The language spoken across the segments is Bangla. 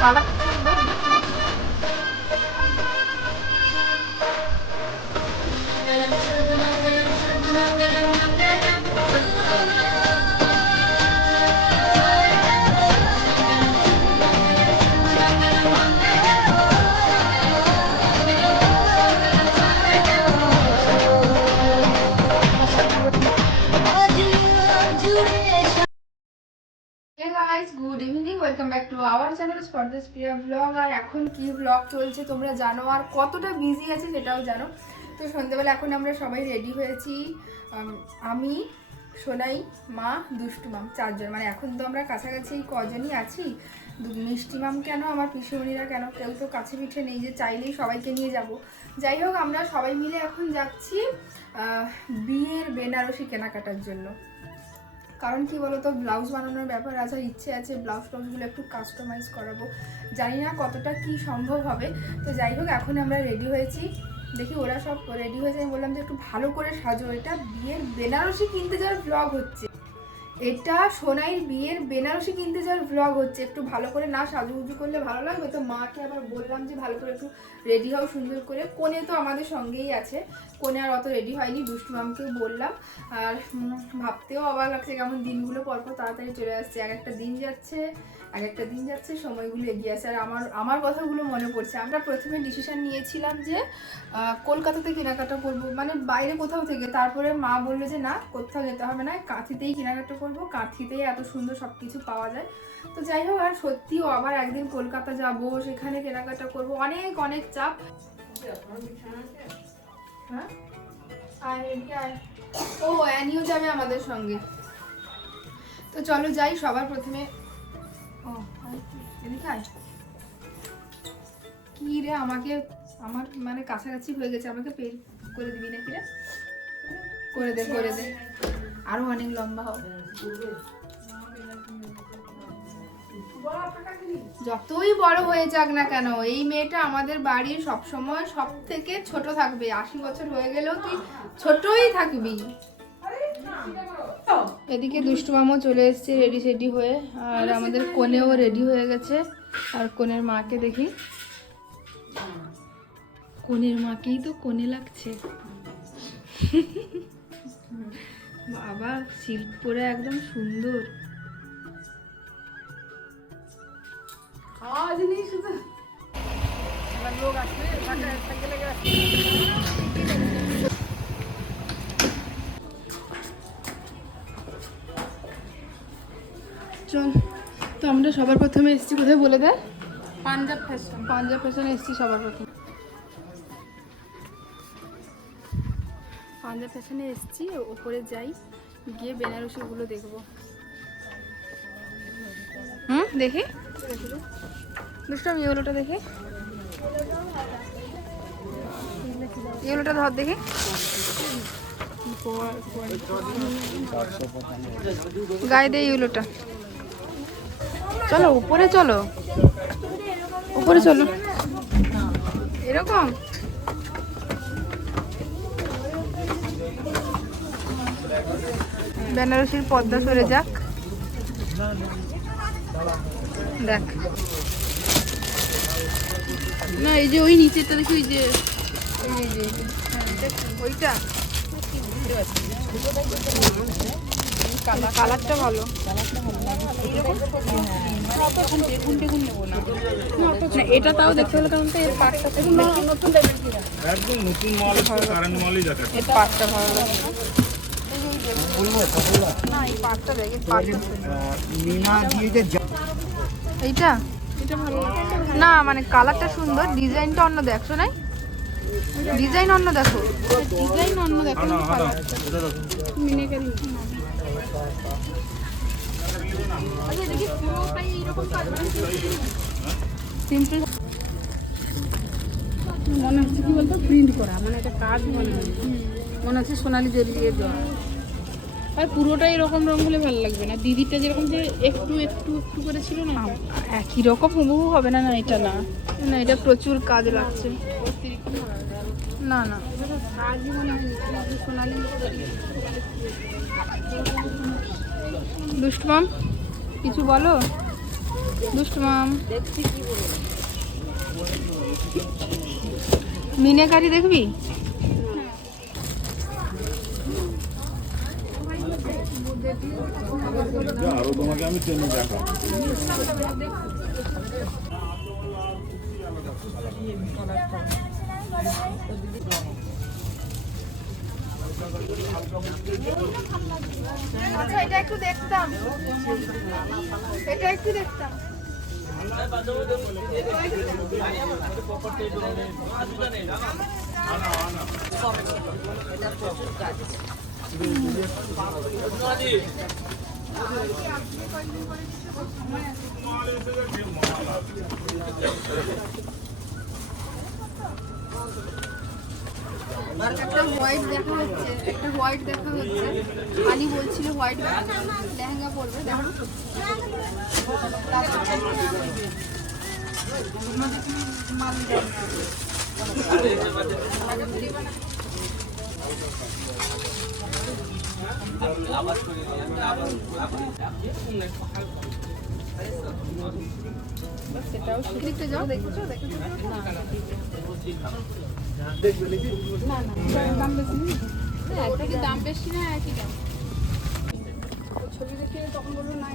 好了。Back to our channel Spotted আর এখন কি vlog চলছে তোমরা জানো, আর কতটা বিজি আছে সেটাও জানো। তো সন্ধ্যেবেলা এখন আমরা সবাই রেডি হয়েছি। আমি, সোনাই, মা, দুষ্টু মাম, চারজন। মানে এখন তো আমরা কাছাকাছি কজনই আছি। মিষ্টি মাম কেন, আমার পিসুমণিরা কেন? কেউ তো কাছে পিঠে নেই যে চাইলেই সবাইকে নিয়ে যাব। যাই হোক, আমরা সবাই মিলে এখন যাচ্ছি বিয়ের বেনারসি কেনাকাটার জন্য। কারণ কি বলতো ব্লাউজ বানানোর ব্যাপার আছে ইচ্ছে আছে ব্লাউজ টাউজগুলো একটু কাস্টমাইজ করাবো। জানি না কতটা কি সম্ভব হবে। তো যাই হোক, এখন আমরা রেডি হয়েছি। দেখি ওরা সব রেডি হয়েছে। আমি বললাম যে একটু ভালো করে সাজো। এটা বিয়ের বেনারসি কিনতে যাওয়ার ব্লগ হচ্ছে। এটা সোনাইয়ের বিয়ের বেনারসি কিনতে যাওয়ার ব্লগ হচ্ছে। একটু ভালো করে না সাজু সাজুগুজু করলে ভালো লাগবে? তো মাকে আবার বললাম যে ভালো করে একটু রেডি হও সুন্দর করে। কোনে তো আমাদের সঙ্গেই আছে। কোনে আর অত রেডি হয়নি, দুষ্টু মামকেও বললাম। আর ভাবতেও অবাক লাগছে কেমন দিনগুলো পরপর তাড়াতাড়ি চলে আসছে। এক একটা দিন যাচ্ছে, এক একটা দিন যাচ্ছে, সময়গুলো এগিয়ে আসছে। আর আমার আমার কথাগুলো মনে পড়ছে। আমরা প্রথমে ডিসিশন নিয়েছিলাম যে কলকাতাতে কেনাকাটা করব। মানে বাইরে কোথাও থেকে। তারপরে মা বলল যে, না, কোথাও যেতে হবে না। কাঁথিতেই কেনাকাটা করব কাঁথিতেই এত সুন্দর সব কিছু পাওয়া যায়। তো যাই হোক, আর সত্যিও আবার একদিন কলকাতা যাব, সেখানে কেনাকাটা করব, অনেক অনেক চাপ। হ্যাঁ? ও, অ্যানিও যাবে আমাদের সঙ্গে। তো চলো যাই, সবার প্রথমে। ও এদিকে আয়। কি রে, আমাকে, আমার মানে কাছাকাছি হয়ে গেছে, আমাকে পে করে দিবি নাকি রে? করে দে করে দে। আরও অনেক লম্বা হবে। যতই বড় হয়ে যাক না কেন, এই মেয়েটা আমাদের বাড়ির সব সময় সব থেকে ছোট থাকবে। আশি বছর হয়ে গেলেও তুই ছোটই থাকবি। এদিকে দুষ্টু চলে এসেছে রেডি সেডি হয়ে। আর আমাদের কোনেও রেডি হয়ে গেছে। আর কোনের মাকে দেখি। কোনের মাকেই তো কোনে লাগছে। বাবা সিল্ক পরে একদম সুন্দর। আজ নেই শুধু। লোক আসবে চল তো আমরা সবার প্রথমে এসেছি কোথায় বলে দেয় পাঞ্জাব ফ্যাশন। পাঞ্জাব ফ্যাশনে এসেছি সবার প্রথমে। পাঞ্জাব ফ্যাশনে এসেছি, ওপরে যাই, গিয়ে বেনারসিগুলো দেখব। হুম, দেখি। দুষ্টম ইয়েলোটা দেখি। ইয়েলোটা ধর দেখি। গায়ে দে ইয়েলোটা। চলো, উপরে চলো। উপরে চলো। এরকম? বেনারসির পদ্মা সরে যাক। দেখ। না এই যে ওই নিচেরটা দেখি ওই যে দেখ, ওইটা। কালারটা ভালো। বেগুন টেগুন নেব না না, এটা তাও দেখতে হলে কারণ এর পাটটা নতুন একদম নতুন মাল কারেন্ট মালই দেখাচ্ছে। এর পাটটা ভালো। লাগে এইটা? না মানে কালারটা সুন্দর ডিজাইনটা অন্য দেখছ নাই ডিজাইন অন্য দেখো। ডিজাইন অন্য দেখো মনে হচ্ছে কি বলতো? প্রিন্ট করা। মানে এটা কাজ মনে হয়। মনে হচ্ছে সোনালি জরি দিয়ে দেওয়া আর পুরোটাই এরকম রং হলে ভালো লাগবে না। দিদিটা যেরকম যে একটু একটু একটু করে ছিল না? একই রকম হুবহু হবে না না এটা না। না এটা প্রচুর কাজ লাগছে। না না। মনে দুষ্টমাম কিছু বলো? দুষ্টু মাম। মিনাকারি দেখবি? আরও তোমাকে আমি ট্রেনে দেখাবো। আচ্ছা এটা একটু দেখতাম। এটা একটু দেখতাম। একটা হোয়াইট দেখা হচ্ছে। একটা হোয়াইট দেখা হচ্ছে আনি বলছিল হোয়াইট লেহেঙ্গা পরবে দেখো সেটাও যাও দেখেছ দেখেছ দাম বেশি না একই দাম ছবি দেখে তখন না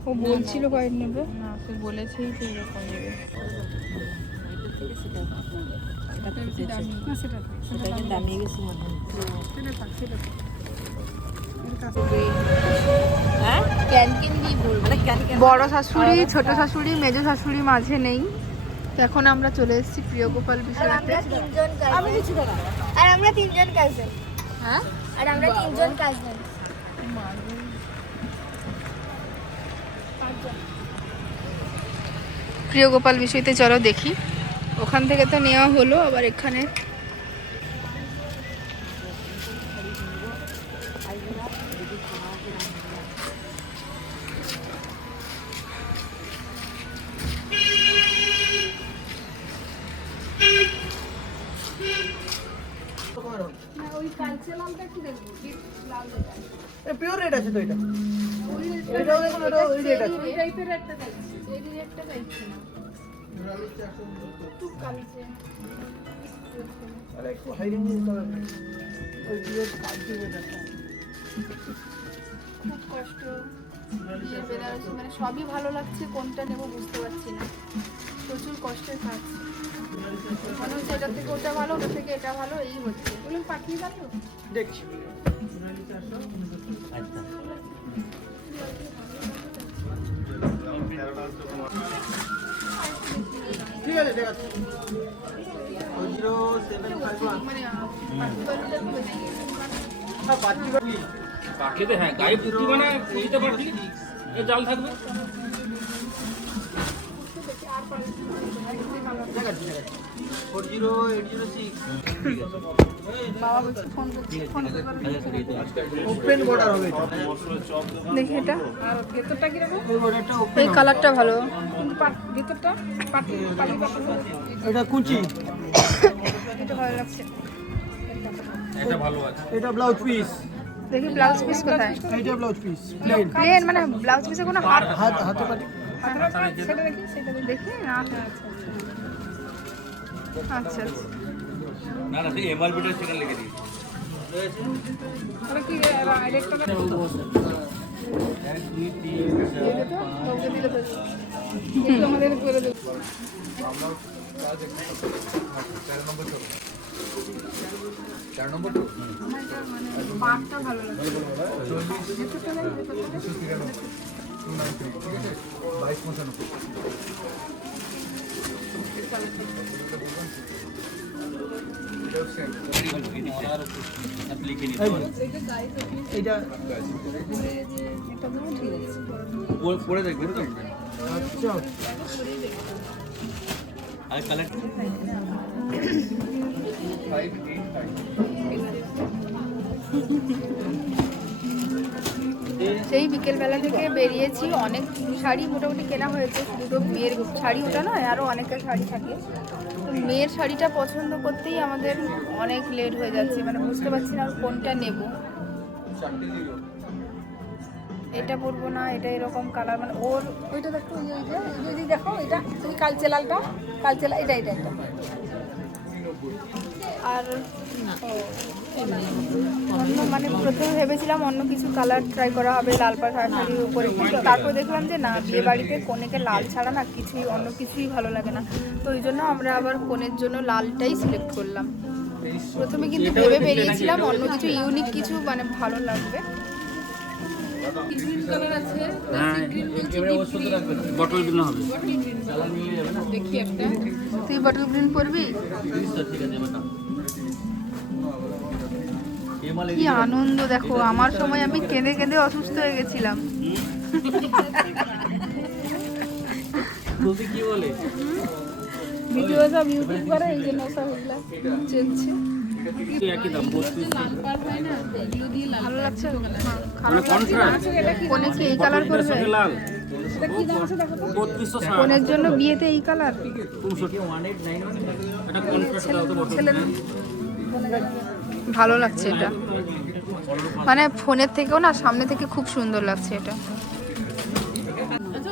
ও বলছিল কয়েক নেবে? না, সে বলেছেই তো এরকম নেবে। বড় শাশুড়ি ছোট শাশুড়ি মেজো শাশুড়ি মাঝে নেই। তো এখন আমরা চলে এসেছি প্রিয় গোপাল আমি কিছু আর আমরা তিনজন কাজিন। হ্যাঁ? আর আমরা তিনজন কাজিন। প্রিয় গোপাল বিষয়তে চলো দেখি। ওখান থেকে তো নেওয়া হলো আবার এখানে। পিওর রেট আছে তো এটা। এটাও দেখুন এটা ওই রেট আছে। ওই টাইপের একটা চাইছি এই রেটটা চাইছি না একটু হাই রেঞ্জের কালার ওই পিওর কালচে রেট আছে খুব কষ্ট মানে সবই ভালো লাগছে কোনটা নেব বুঝতে পারছি না প্রচুর কষ্টের কাজ মনে হচ্ছে এটা থেকে ওটা ভালো ওটা থেকে এটা ভালো এই হচ্ছে এগুলো পাঠিয়ে দাও দেখছি ঠিক আছে আছে জিরো সেভেন ফাইভ ওয়ান বাকি পাখিতে হ্যাঁ গায়ে মানে পুঁতিতে পারবি জাল থাকবে ঠিক আছে ঠিক আছে four zero eight zero six বাবা বলছে ফোন করছি ফোন করতে পারবে ওপেন বর্ডার হবে এটা দেখি এটা। ভেতরটা কীরকম? এই কালারটা ভালো। কিন্তু ভেতরটা পাটি পাটি পাটি এটা কুচি। এটা ভালো লাগছে। এটা ভালো আছে। এটা ব্লাউজ পিস দেখি ব্লাউজ পিস কোথায়? এইটা ব্লাউজ পিস প্লেন প্লেন মানে ব্লাউজ পিসে কোনো হাত হাত হাতে পাটি। সেটা দেখি সেটা দেখি। না আচ্ছা। আচ্ছা না না সেই এমআরপিটা সেখানে লিখে দিই। একটু আমাদের করে দেবো। পাটটা ভালো লাগছে। এইটা পরে দেখবেন তো আচ্ছা আর কালার সেই বিকেলবেলা থেকে বেরিয়েছি। অনেক শাড়ি মোটামুটি কেনা হয়েছে। দুটো মেয়ের শাড়ি ওটা নয় আরও অনেকটা শাড়ি থাকে। তো মেয়ের শাড়িটা পছন্দ করতেই আমাদের অনেক লেট হয়ে যাচ্ছে। মানে বুঝতে পারছি না কোনটা নেব। এটা পরবো না, এটা এরকম কালার মানে ওর ওইটা দেখো ওই ওই যে ওই দেখো, এটা তুমি কালচে লালটা, কালচে এটা এটা এটা। আর অন্য মানে প্রথমে ভেবেছিলাম অন্য কিছু কালার ট্রাই করা হবে লাল পাড় শাড়ির উপরে। কিন্তু তারপর দেখলাম যে না বিয়ে বাড়িতে কনেকে লাল ছাড়া না কিছুই অন্য কিছুই ভালো লাগে না। তো ওই জন্য আমরা আবার কনের জন্য লালটাই সিলেক্ট করলাম। প্রথমে কিন্তু ভেবে বেরিয়েছিলাম অন্য কিছু ইউনিক কিছু মানে ভালো লাগবে। বটল গ্রিন হবে। তুই বটল গ্রিন পরবি? ঠিক আছে কি আনন্দ দেখো আমার সময় আমি কেঁদে কেঁদে অসুস্থ হয়ে গেছিলাম। কি বলে? ভিডিও সব ইউটিউব করে এই জন্য সব চলছে। হয় ভালো লাগছে? হ্যাঁ, মানে কোনে কি এই কালার করবে? কোনের জন্য বিয়েতে এই কালার ভালো লাগছে এটা মানে ফোনের থেকেও না সামনে থেকে খুব সুন্দর লাগছে এটা আচ্ছা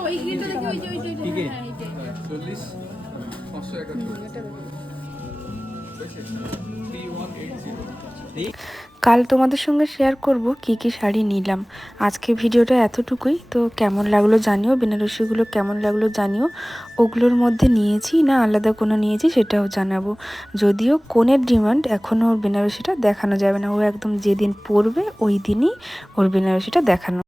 কাল তোমাদের সঙ্গে শেয়ার করব কি কি শাড়ি নিলাম। আজকে ভিডিওটা এতটুকুই, তো কেমন লাগল জানিও, বেনারসিগুলো কেমন লাগল জানিও। ওগুলোর মধ্যে নিয়েছি না আলাদা কোনো নিয়েছি সেটাও জানাব। যদিও কোনের ডিমান্ড এখনও ওর বেনারসিটা দেখানো যাবে না, ও একদম যেদিন পরবে ওই দিনই ওর বেনারসিটা দেখানো